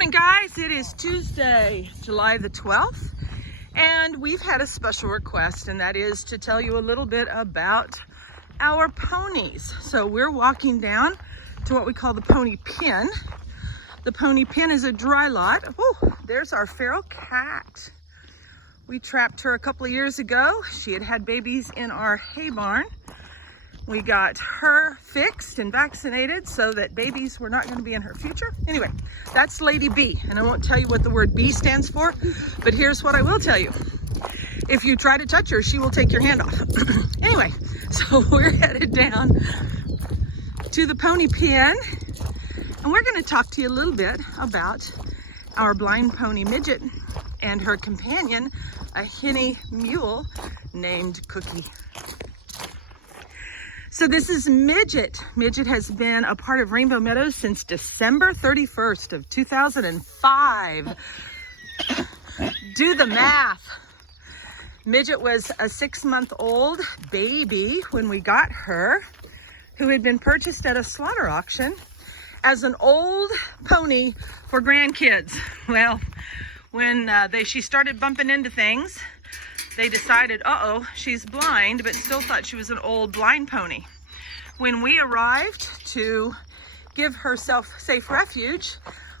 morning, guys. It is Tuesday, July the 12th, and we've had a special request, and that is to tell you a little bit about our ponies. So we're walking down to what we call the pony pen. The pony pen is a dry lot. Oh, there's our feral cat. We trapped her a couple of years ago. She had had babies in our hay barn. We got her fixed and vaccinated so that babies were not going to be in her future. Anyway, that's Lady B, and I won't tell you what the word B stands for, but here's what I will tell you. If you try to touch her, she will take your hand off. Anyway, so we're headed down to the pony pen, and we're going to talk to you a little bit about our blind pony Midget and her companion, a Hinny Mule named Cookie. So this is Midget. Midget has been a part of Rainbow Meadows since December 31st of 2005. Do the math. Midget was a 6-month-old baby when we got her, who had been purchased at a slaughter auction as an old pony for grandkids. Well, when she started bumping into things, they decided, uh-oh, she's blind, but still thought she was an old blind pony. When we arrived to give her safe refuge,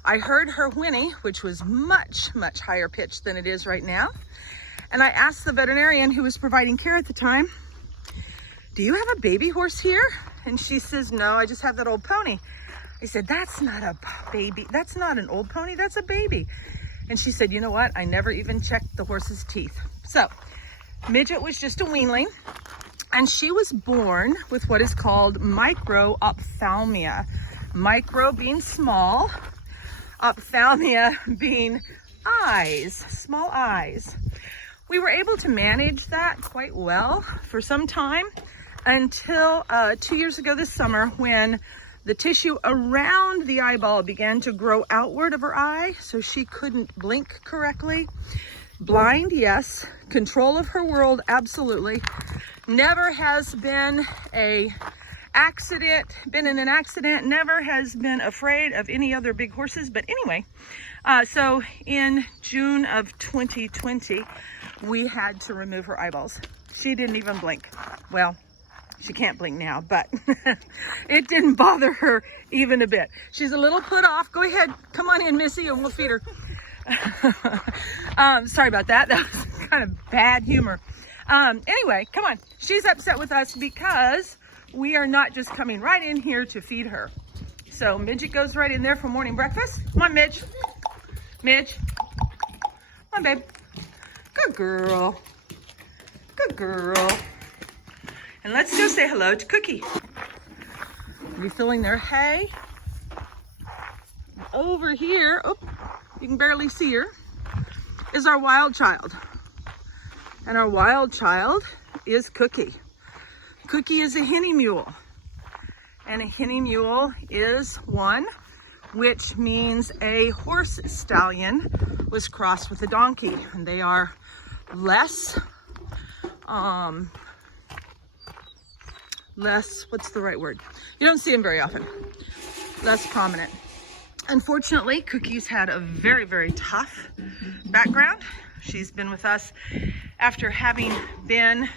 I heard her whinny, which was much, much higher pitched than it is right now. And I asked the veterinarian who was providing care at the time, do you have a baby horse here? And she says, no, I just have that old pony. I said, that's not a baby. That's not an old pony, that's a baby. And she said, you know what? I never even checked the horse's teeth. So Midget was just a weanling, and she was born with what is called micro-ophthalmia. Micro being small, ophthalmia being eyes, small eyes. We were able to manage that quite well for some time until 2 years ago this summer, when the tissue around the eyeball began to grow outward of her eye, so she couldn't blink correctly. Blind, yes. Control of her world, absolutely. Never has been in an accident, never has been afraid of any other big horses. But anyway, so in June of 2020, we had to remove her eyeballs. She didn't even blink. Well, she can't blink now, but it didn't bother her even a bit. She's a little put off. Go ahead, come on in, Missy, and we'll feed her. Sorry about that. That was kind of bad humor. Anyway, come on. She's upset with us because we are not just coming right in here to feed her. So Midget goes right in there for morning breakfast. Come on, Midge. Midge. Come on, babe. Good girl. Good girl. And let's go say hello to Cookie. Refilling their hay. Over here, oh, you can barely see her, is our wild child. And our wild child is Cookie. Cookie is a Hinny Mule. And a Hinny Mule is one which means a horse stallion was crossed with a donkey. And they are less, what's the right word? You don't see them very often. Less prominent. Unfortunately, Cookie's had a very, very tough background. She's been with us after having been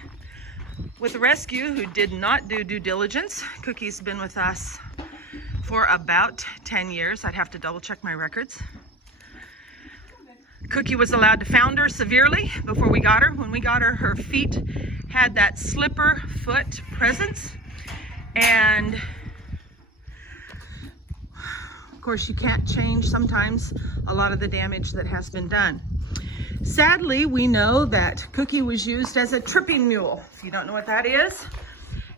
with a rescue who did not do due diligence. Cookie's been with us for about 10 years. I'd have to double check my records. Cookie was allowed to founder severely before we got her. When we got her, her feet had that slipper foot presence, and of course you can't change sometimes a lot of the damage that has been done. Sadly, we know that Cookie was used as a tripping mule. If you don't know what that is,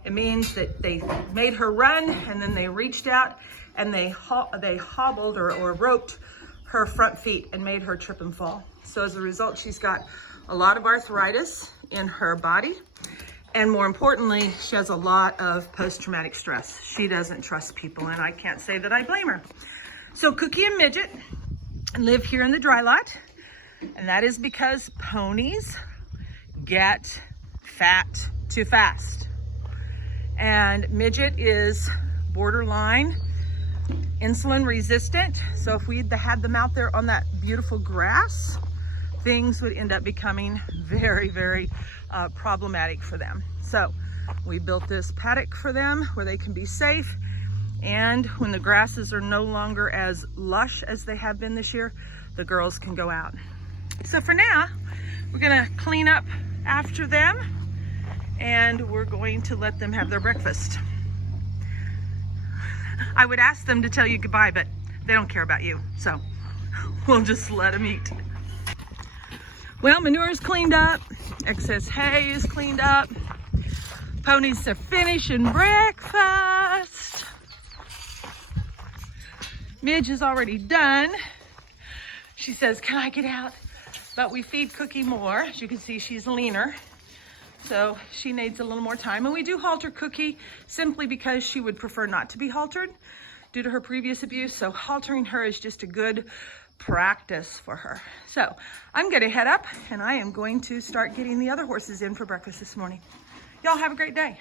it means that they made her run, and then they reached out and they hobbled or roped her front feet and made her trip and fall. So as a result, she's got a lot of arthritis in her body. And more importantly, she has a lot of post-traumatic stress. She doesn't trust people, and I can't say that I blame her. So Cookie and Midget live here in the dry lot, and that is because ponies get fat too fast. And Midget is borderline insulin resistant. So if we had them out there on that beautiful grass, things would end up becoming very, very problematic for them. So we built this paddock for them where they can be safe. And when the grasses are no longer as lush as they have been this year, the girls can go out. So for now, we're gonna clean up after them and we're going to let them have their breakfast. I would ask them to tell you goodbye, but they don't care about you. So we'll just let them eat. Well, manure is cleaned up. Excess hay is cleaned up. Ponies are finishing breakfast. Midge is already done. She says, can I get out? But we feed Cookie more. As you can see, she's leaner. So she needs a little more time. And we do halter Cookie simply because she would prefer not to be haltered due to her previous abuse. So haltering her is just a good practice for her. So I'm gonna head up and I am going to start getting the other horses in for breakfast this morning. Y'all have a great day.